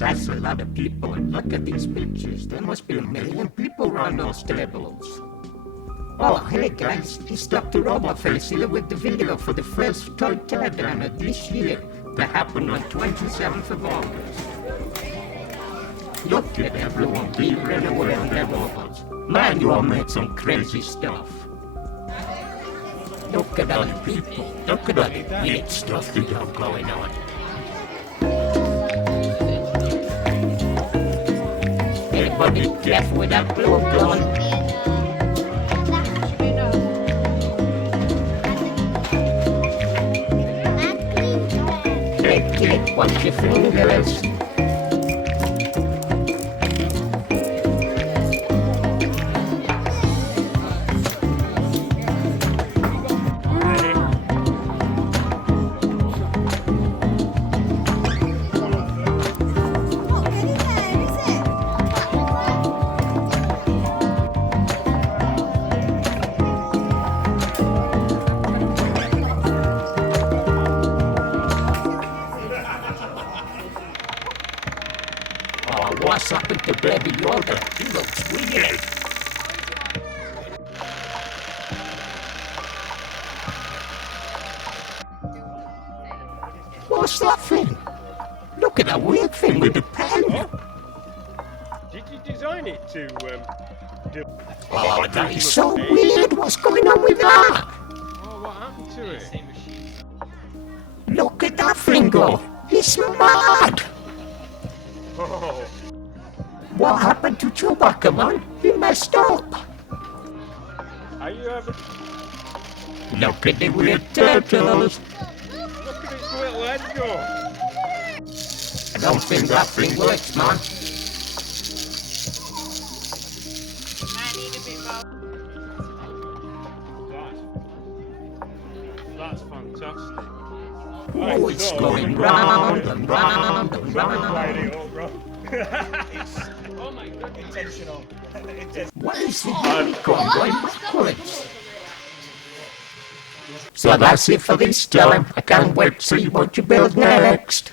That's a lot of people. Look at these pictures. There must be 1 million people around those tables. Oh, hey guys, it's Dr. Roboface here with the video for the first Toy Teardown of this year that happened on 27th of August. Look at everyone beavering away on their robots. Man, you all made some crazy stuff. Look at all the people. Look at all the weird stuff you got going on. Everybody be careful with that blue gun. Hey kid, watch your fingers. Oh, what's happened to Baby Yoda? He looks weird. What's that thing? Look at that weird thing with the pen. Did you design it to, do... Oh, that is so weird. What's going on with that? Oh, what happened to it? Look at that thing go. It's mad. Oh. What happened to Chewbacca, man? He messed up. Are you ever... Look at the weird turtles. Look at its little head go. I don't think that thing works, man. That's fantastic. Oh, it's going round and round and round. Oh my god, intentional. What is the unicorn going backwards? So that's it for this time. I can't wait to see what you build next.